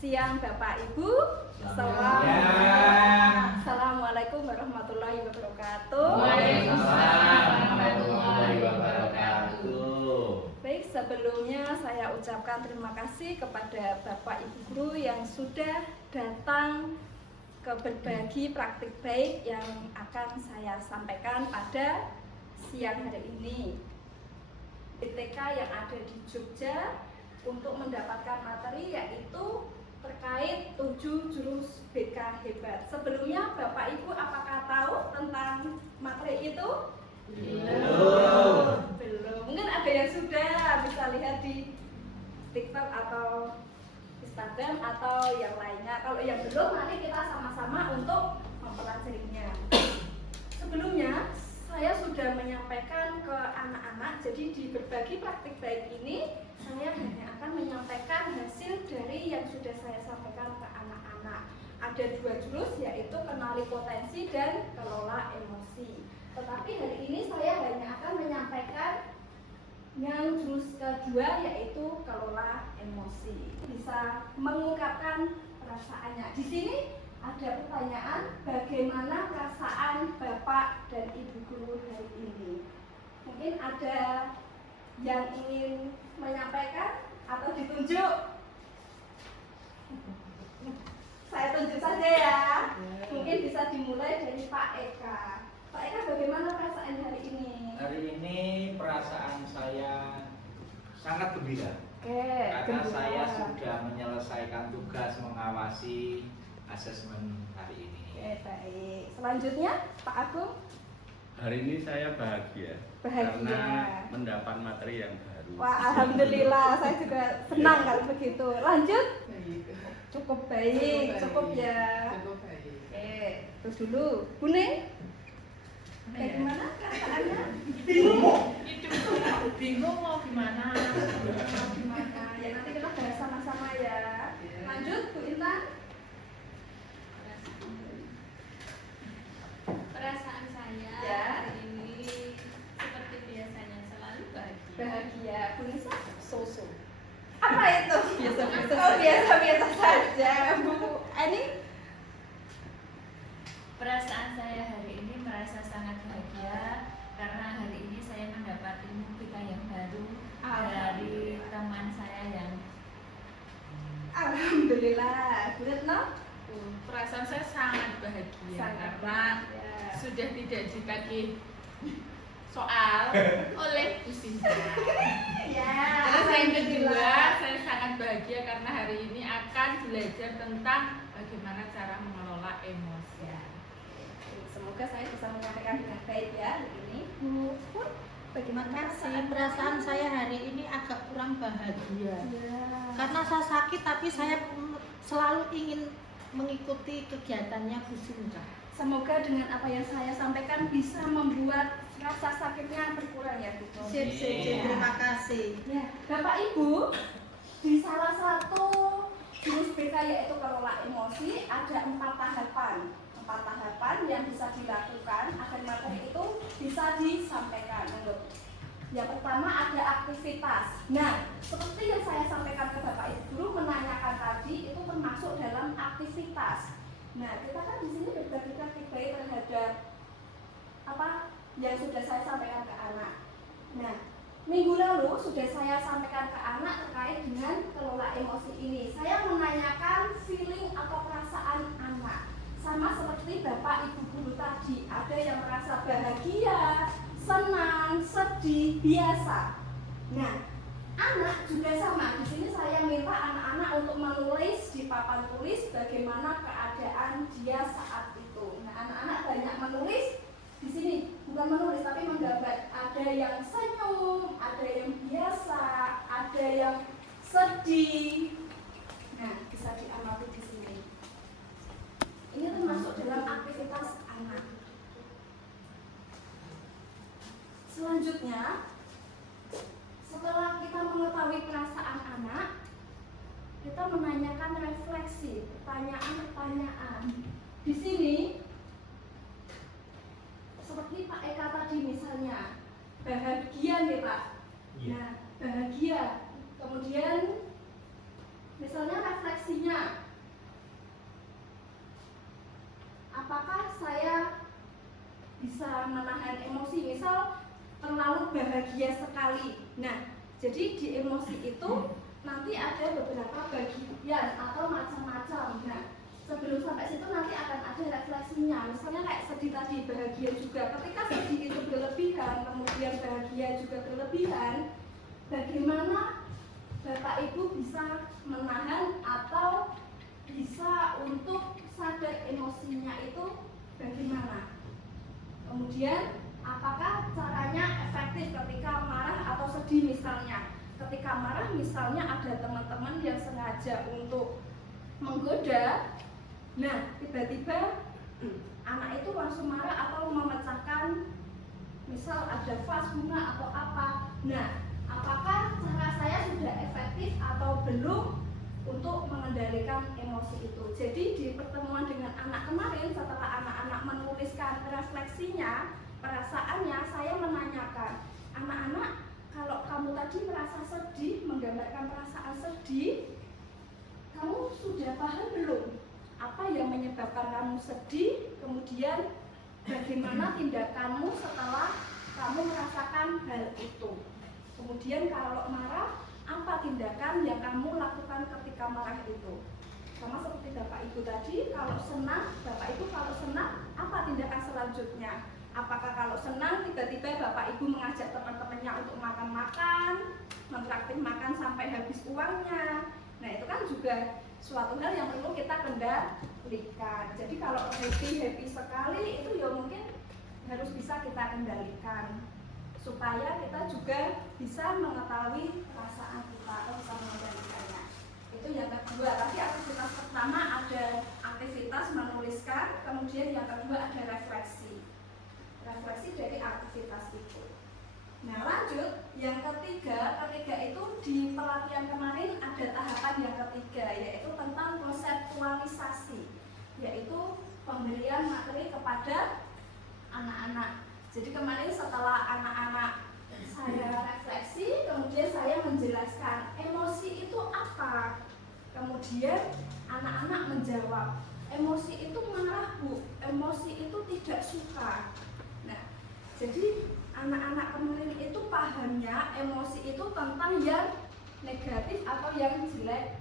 siang Bapak Ibu. Assalamualaikum warahmatullahi wabarakatuh. Waalaikumsalam warahmatullahi wabarakatuh. Baik, sebelumnya saya ucapkan terima kasih kepada Bapak Ibu guru yang sudah datang ke berbagi praktik baik yang akan saya sampaikan pada siang hari ini. BTK yang ada di Jogja untuk mendapatkan materi yaitu terkait 7 jurus BK hebat. Sebelumnya Bapak Ibu apakah tahu tentang materi itu? Belum. Mungkin ada yang sudah bisa lihat di TikTok atau Instagram atau yang lainnya. Kalau yang belum, mari kita sama-sama untuk mempelajarinya. Sebelumnya saya sudah menyampaikan ke anak-anak, jadi di berbagi praktik baik ini saya hanya akan menyampaikan hasil dari yang sudah saya sampaikan ke anak-anak. Ada 2 jurus, yaitu kenali potensi dan kelola emosi. Tetapi hari ini saya hanya akan menyampaikan yang jurus kedua, yaitu kelola emosi. Bisa mengungkapkan perasaannya. Di sini ada pertanyaan, bagaimana perasaan Bapak dan Ibu guru hari ini? Mungkin ada yang ingin menyampaikan atau ditunjuk? Saya tunjuk saja ya. Mungkin bisa dimulai dari Pak Eka. Pak Eka, bagaimana perasaan hari ini? Hari ini perasaan saya sangat gembira. Karena gembira. saya sudah menyelesaikan tugas mengawasi asesmen hari ini. Baik. Selanjutnya Pak Agung. Hari ini saya bahagia karena mendapat materi yang baru. Wah, alhamdulillah, saya juga senang kalau begitu. Lanjut. Cukup baik, cukup ya. Cukup baik. Terus dulu, Buning. Bagaimana perasaannya? Bingung mau gimana? Ya nanti kita bahas sama-sama ya. Lanjut, Bu Intan. Perasaan saya Ya. hari ini seperti biasanya selalu bahagia. Bahagia, Bu Nisa. So-so. Apa itu? Biasa-biasa Oh, biasa-biasa saja, Bu. Ani? Perasaan saya hari ini merasa sangat bahagia karena hari ini saya mendapat ilmu BK yang baru dari teman saya yang Alhamdulillah. Bu Retno? Perasaan saya sangat bahagia Sangat karena bahagia. sudah tidak dikasih soal oleh Bu Sinta. Ya. Terus yang kedua, saya sangat bahagia karena hari ini akan belajar tentang bagaimana cara mengelola emosi. Semoga saya bisa menyampaikan dengan baik ya hari ini. Bu Pun, bagaimana Perasaan saya hari ini agak kurang bahagia Ya. karena saya sakit tapi saya selalu ingin mengikuti kegiatannya Bu Sinta. Semoga dengan apa yang saya sampaikan bisa membuat rasa sakitnya berkurang ya Bu. Sip, terima kasih. Ya, Bapak Ibu, di salah satu jurus BK yaitu kelola emosi ada 4 tahapan. 4 tahapan yang bisa dilakukan agar materi itu bisa disampaikan. Yang pertama ada aktivitas. Nah, seperti yang saya sampaikan ke Bapak Ibu guru menanyakan tadi itu termasuk dalam aktivitas. Nah, kita kan di sini berbagi praktik baik terhadap apa yang sudah saya sampaikan ke anak. Nah, minggu lalu sudah saya sampaikan ke anak terkait dengan kelola emosi ini. Saya menanyakan feeling atau perasaan anak. Sama seperti Bapak Ibu guru tadi, ada yang merasa bahagia, senang, sedih, biasa. Nah, anak juga sama. Di sini saya minta anak-anak untuk menulis di papan tulis bagaimana keadaan dia saat itu. Nah, anak-anak banyak menulis di sini, bukan menulis tapi menggambar. Ada yang senyum, ada yang biasa, ada yang sedih. Nah, bisa diamati di sini. Ini termasuk dalam aktivitas anak. Selanjutnya, setelah kita mengetahui perasaan anak, kita menanyakan refleksi, pertanyaan-pertanyaan. Di sini, seperti Pak Eka tadi misalnya, bahagia nih Pak. Iya. Nah, bahagia. Kemudian, misalnya refleksi refleksinya. Apakah saya bisa menahan emosi, misal terlalu bahagia sekali. Nah, jadi di emosi itu nanti ada beberapa bagian atau macam-macam. Nah, sebelum sampai situ nanti akan ada refleksinya. Misalnya kayak sedih tadi, bahagia juga. Ketika sedih itu berlebihan, kemudian bahagia juga berlebihan, bagaimana Bapak Ibu bisa menahan atau bisa untuk sadar emosinya itu bagaimana? Kemudian apakah caranya efektif ketika marah atau sedih misalnya? Ketika marah misalnya ada teman-teman yang sengaja untuk menggoda. Nah, tiba-tiba anak itu langsung marah atau memecahkan misal ada vas bunga atau apa. Nah, apakah cara saya sudah efektif atau belum untuk mengendalikan emosi itu? Jadi di pertemuan dengan anak kemarin, setelah anak-anak menuliskan refleksinya, perasaannya, saya menanyakan, anak-anak, kalau kamu tadi merasa sedih, menggambarkan perasaan sedih, kamu sudah paham belum apa yang menyebabkan kamu sedih? Kemudian bagaimana tindakanmu setelah kamu merasakan hal itu? Kemudian kalau marah, apa tindakan yang kamu lakukan ketika marah itu? Sama seperti Bapak Ibu tadi, kalau senang, Bapak Ibu kalau senang, apa tindakan selanjutnya? Apakah kalau senang tiba-tiba Bapak Ibu mengajak teman-temannya untuk makan-makan, mentraktir makan sampai habis uangnya? Nah, itu kan juga suatu hal yang perlu kita kendalikan. Jadi kalau happy sekali itu ya mungkin harus bisa kita kendalikan supaya kita juga bisa mengetahui perasaan kita atau bisa mengendalikannya. Itu yang kedua. Tadi aktivitas pertama ada aktivitas menuliskan, kemudian yang kedua ada refleksi dari aktivitas itu. Nah, lanjut yang ketiga itu di pelatihan kemarin ada tahapan yang ketiga, yaitu tentang konseptualisasi, yaitu pemberian materi kepada anak-anak. Jadi kemarin setelah anak-anak saya refleksi, kemudian saya menjelaskan emosi itu apa. Kemudian anak-anak menjawab, emosi itu marah Bu, emosi itu tidak suka. Nah, jadi anak-anak kemarin itu pahamnya emosi itu tentang yang negatif atau yang jelek.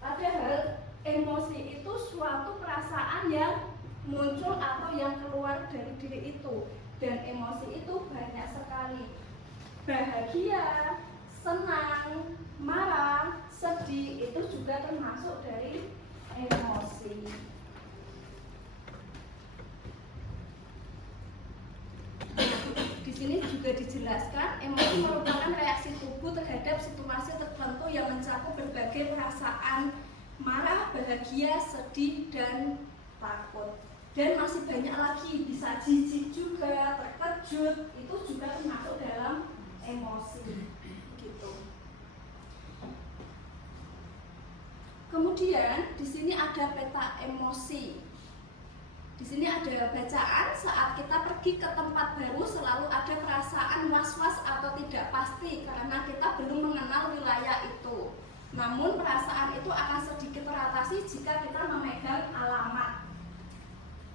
Padahal emosi itu suatu perasaan yang muncul atau yang keluar dari diri itu, dan emosi itu banyak sekali. Bahagia, senang, marah, sedih itu juga termasuk dari emosi. Di sini juga dijelaskan emosi merupakan reaksi tubuh terhadap situasi tertentu yang mencakup berbagai perasaan marah, bahagia, sedih, dan takut. Dan masih banyak lagi, bisa jijik juga, terkejut, itu juga termasuk dalam emosi. Gitu. Kemudian di sini ada peta emosi. Di sini ada bacaan, saat kita pergi ke tempat baru selalu ada perasaan was-was atau tidak pasti karena kita belum mengenal wilayah itu. Namun perasaan itu akan sedikit teratasi jika kita memegang alamat.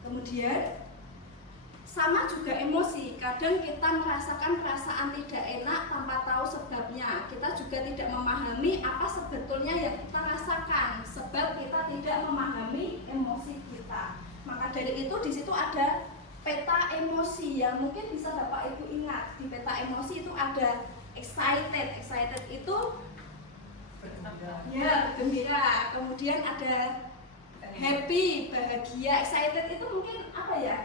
Kemudian sama juga emosi, kadang kita merasakan perasaan tidak enak tanpa tahu sebabnya. Kita juga tidak memahami apa sebetulnya yang kita rasakan, sebab kita tidak memahami emosi kita. Maka dari itu di situ ada peta emosi yang mungkin bisa Bapak Ibu ingat. Di peta emosi itu ada excited itu ya gembira. Kemudian ada happy, bahagia. Excited itu mungkin apa ya?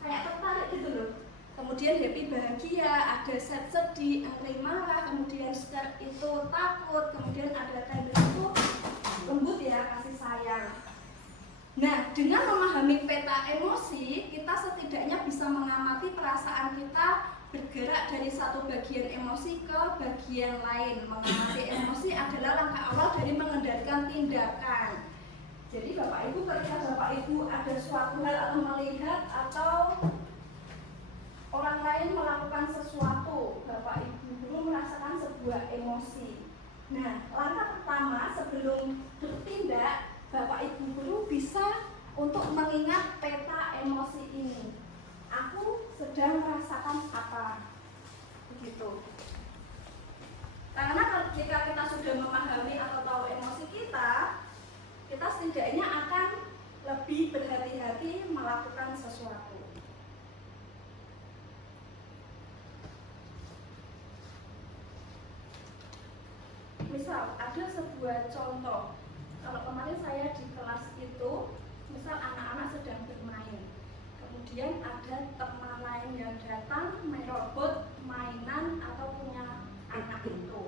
Kayak tertarik gitu loh. Kemudian happy, bahagia, ada sad, sedih, angry, marah, kemudian scared itu takut, kemudian ada tender itu lembut ya, kasih sayang. Nah, dengan memahami peta emosi, kita setidaknya bisa mengamati perasaan kita bergerak dari satu bagian emosi ke bagian lain. Mengamati emosi adalah langkah awal dari mengendalikan tindakan. Jadi Bapak Ibu, ketika Bapak Ibu ada suatu hal atau melihat atau orang lain melakukan sesuatu, Bapak Ibu belum merasakan sebuah emosi. Nah, langkah pertama sebelum bertindak untuk mengingat peta emosi ini. Aku sedang merasakan apa? Begitu. Karena jika kita sudah memahami atau tahu emosi kita setidaknya akan lebih berhati-hati melakukan sesuatu. Misal ada sebuah contoh, kalau kemarin saya di kelas itu, misal anak-anak sedang bermain, kemudian ada teman lain yang datang merobot mainan atau punya anak itu.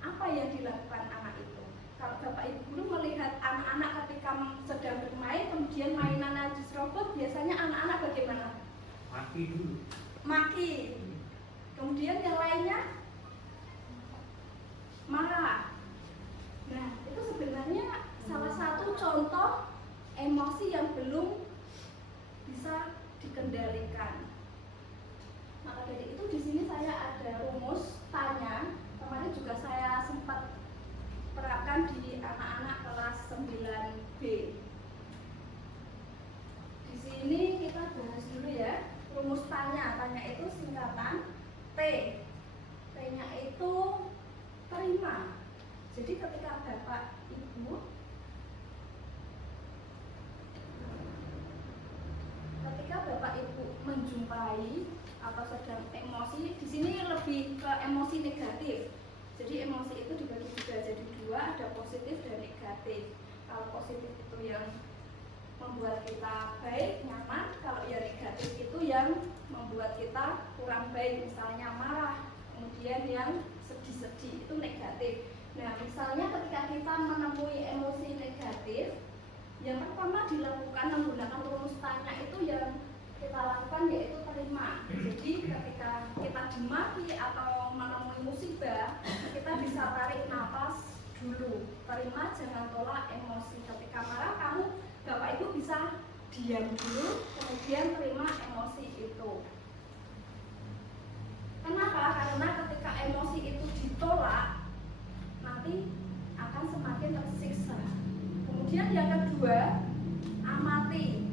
Apa yang dilakukan anak itu? Kalau bapak ibu guru melihat anak-anak ketika sedang bermain kemudian mainannya diserobot, biasanya anak-anak bagaimana? Maki dulu. Maki. Kemudian yang lainnya marah. Nah, itu sebenarnya salah satu contoh emosi yang belum bisa dikendalikan. Maka dari itu di sini saya ada rumus tanya. Kemarin juga saya sempat terapkan di anak-anak kelas 9B. Di sini kita bahas dulu ya. Rumus tanya. Tanya itu singkatan T. T-nya itu terima. Jadi ketika bapak ibu menjumpai atau sedang emosi, di sini lebih ke emosi negatif. Jadi emosi itu dibagi juga jadi dua, ada positif dan negatif. Kalau positif itu yang membuat kita baik, nyaman. Kalau yang negatif itu yang membuat kita kurang baik, misalnya marah, kemudian yang sedih-sedih, itu negatif. Nah, misalnya ketika kita menemui emosi negatif, yang pertama dilakukan menggunakan rumus tanya itu yang kita lakukan yaitu terima. Jadi ketika kita dimaki atau menemui musibah, kita bisa tarik nafas dulu. Terima, jangan tolak emosi. Ketika marah, kamu bapak ibu bisa diam dulu, kemudian terima emosi itu. Kenapa? Karena ketika emosi itu ditolak, nanti akan semakin tersiksa. Kemudian yang kedua, amati.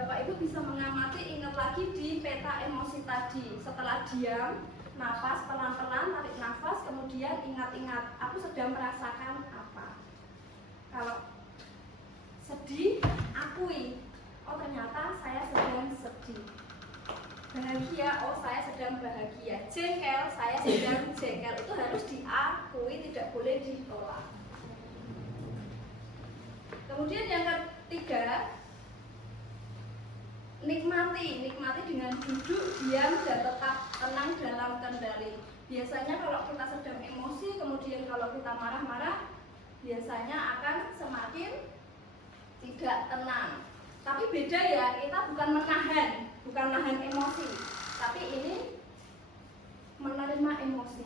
Bapak ibu bisa mengamati, ingat lagi di peta emosi tadi. Setelah diam, nafas pelan-pelan, tarik nafas, kemudian ingat-ingat aku sedang merasakan apa. Kalau sedih, akui, oh ternyata saya sedang sedih. Bahagia, oh saya sedang bahagia. Jengkel, saya sedang jengkel. Itu harus diakui, tidak boleh ditolak. Kemudian yang ketiga, nikmati dengan duduk, diam, dan tetap tenang dalam kendali. Biasanya kalau kita sedang emosi, kemudian kalau kita marah-marah, biasanya akan semakin tidak tenang. Tapi beda ya, kita bukan menahan emosi, tapi ini menerima emosi.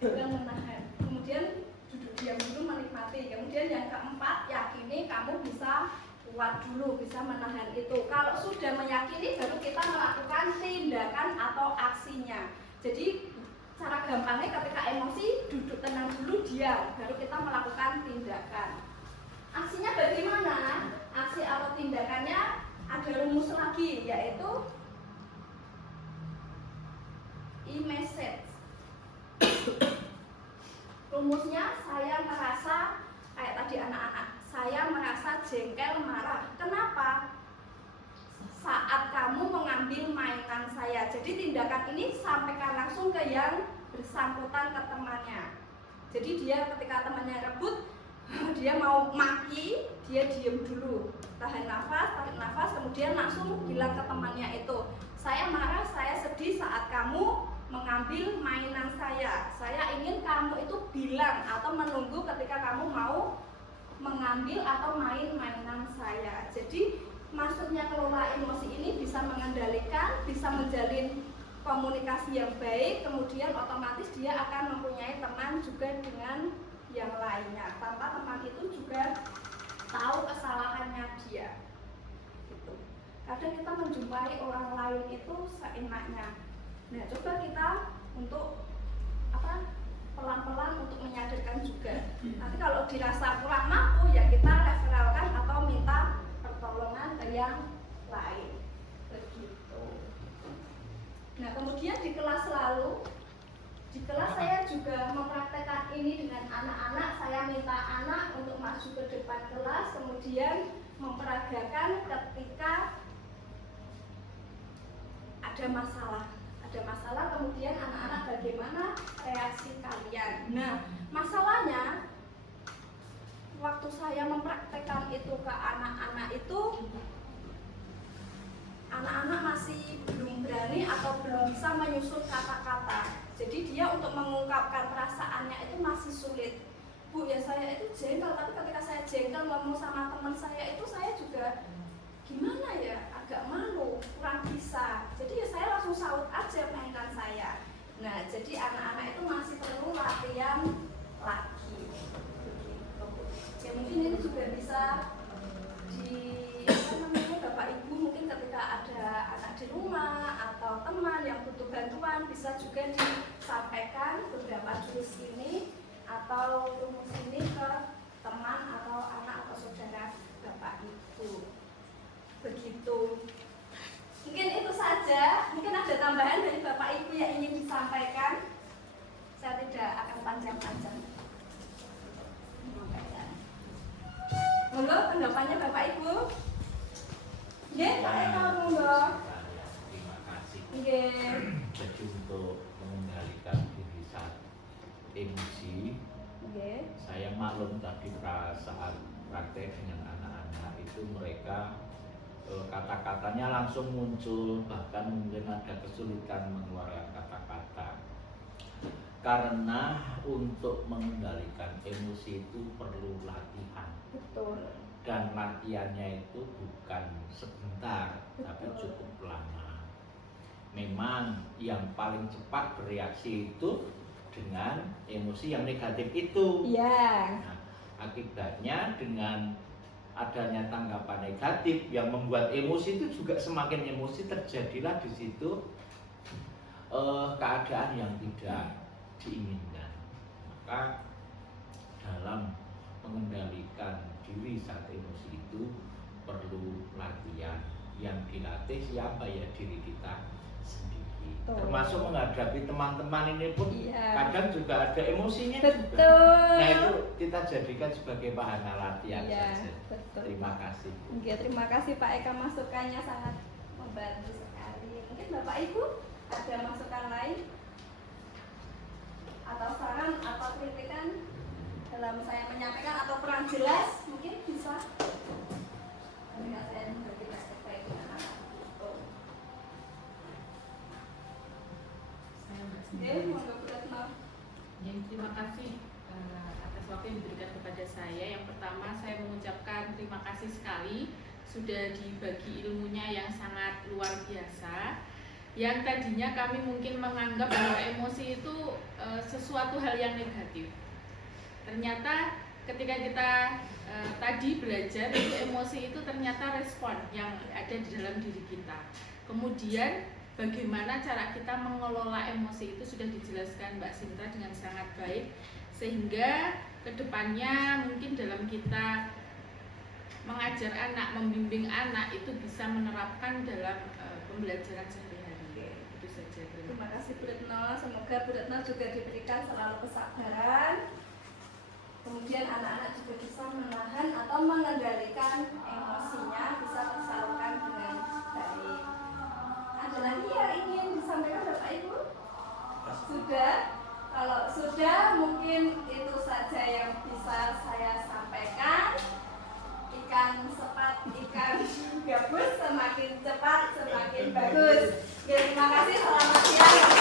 Bukan menahan. Kemudian duduk diam dulu, menikmati. Kemudian yang keempat, yakini kamu bisa kuat dulu, bisa menahan itu. Kalau sudah meyakini, baru kita melakukan tindakan atau aksinya. Jadi cara gampangnya ketika emosi, duduk tenang dulu, diam, baru kita melakukan tindakan. Aksinya bagaimana? Aksi atau tindakannya ada rumus lagi, yaitu e-message. Rumusnya, saya merasa kayak tadi anak-anak, saya merasa jengkel, marah. Kenapa? Saat kamu mengambil mainan saya. Jadi tindakan ini sampaikan langsung ke yang bersangkutan, ke temannya. Jadi dia ketika temannya rebut, dia mau maki, dia diem dulu, tahan nafas, tarik nafas, kemudian langsung bilang ke temannya itu, saya marah, saya sedih saat kamu mengambil mainan saya. Saya ingin kamu itu bilang atau menunggu ketika kamu mau mengambil atau main mainan saya. Jadi maksudnya kelola emosi ini bisa mengendalikan, bisa menjalin komunikasi yang baik, kemudian otomatis dia akan mempunyai teman juga dengan yang lainnya, tanpa teman itu juga tahu kesalahannya dia. Gitu. Kadang kita menjumpai orang lain itu seenaknya. Nah, coba kita untuk pelan-pelan dirasa kurang mampu ya kita referalkan atau minta pertolongan ke yang lain. Begitu. Nah, kemudian di kelas saya juga mempraktekkan ini dengan anak-anak. Saya minta anak untuk maju ke depan kelas, kemudian memperagakan ketika ada masalah, kemudian anak-anak bagaimana reaksi kalian. Nah, masalahnya waktu saya mempraktekkan itu ke anak-anak itu, anak-anak masih belum berani atau belum bisa menyusun kata-kata. Jadi dia untuk mengungkapkan perasaannya itu masih sulit. Bu, ya saya itu jengkel, tapi ketika saya jengkel ngomong sama teman saya itu saya juga gimana ya, agak malu, kurang bisa. Jadi ya saya langsung saut aja mainkan saya. Nah, jadi anak-anak itu masih perlu latihan lagi. Begitu. Ya mungkin ini juga bisa Bapak Ibu mungkin ketika ada anak di rumah atau teman yang butuh bantuan bisa juga disampaikan beberapa jurus ini atau rumus ini ke teman atau anak atau saudara Bapak Ibu. Begitu. Mungkin itu saja. Mungkin ada tambahan dari Bapak Ibu yang ingin disampaikan. Saya tidak akan panjang-panjang. Monggo pendapatnya Bapak Ibu. Nggih, Pak Eka monggo. Terima kasih. Nggih. Jadi untuk mengendalikan diri saat emosi, saya maklum tadi saat praktek dengan anak-anak itu mereka kata-katanya langsung muncul, bahkan mungkin ada kesulitan mengeluarkan kata-kata. Karena untuk mengendalikan emosi itu perlu latihan. Betul. Dan latihannya itu bukan sebentar, tapi cukup lama. Memang yang paling cepat bereaksi itu dengan emosi yang negatif itu. Iya. Nah, akibatnya dengan adanya tanggapan negatif yang membuat emosi itu juga semakin emosi, terjadilah di situ keadaan yang tidak diinginkan. Maka dalam mengendalikan diri saat emosi itu perlu latihan. Yang dilatih siapa ya? Diri kita sendiri. Termasuk menghadapi teman-teman ini pun kadang juga ada emosinya. Betul. Juga. Nah, itu kita jadikan sebagai bahan latihan saja. Betul. Terima kasih. Oke, terima kasih Pak Eka, masukannya sangat membantu sekali. Mungkin Bapak Ibu ada masukan lain atau saran atau kritikan dalam saya menyampaikan atau kurang jelas, mungkin bisa. Ketika saya membagi perspektif itu anak. Saya Mbak Oke, Sinta. monggo Bu Retno. Ya, terima kasih atas waktu yang diberikan kepada saya. Yang pertama, saya mengucapkan terima kasih sekali sudah dibagi ilmunya yang sangat luar biasa. Yang tadinya kami mungkin menganggap bahwa emosi itu sesuatu hal yang negatif. Ternyata ketika kita tadi belajar itu emosi itu ternyata respon yang ada di dalam diri kita. Kemudian bagaimana cara kita mengelola emosi itu sudah dijelaskan Mbak Sinta dengan sangat baik, sehingga kedepannya mungkin dalam kita mengajar anak, membimbing anak itu bisa menerapkan dalam pembelajaran sehari-hari. Itu saja. Terima kasih Bu Retno. Semoga Bu Retno juga diberikan selalu kesabaran. Kemudian anak-anak juga bisa menahan atau mengendalikan emosinya, bisa tersalurkan dengan baik. Ada lagi yang ingin disampaikan Bapak Ibu? Sudah? Kalau sudah, mungkin itu saja yang bisa saya sampaikan. Ikan sepat, ikan gabus, semakin cepat semakin bagus. Terima kasih, selamat siang.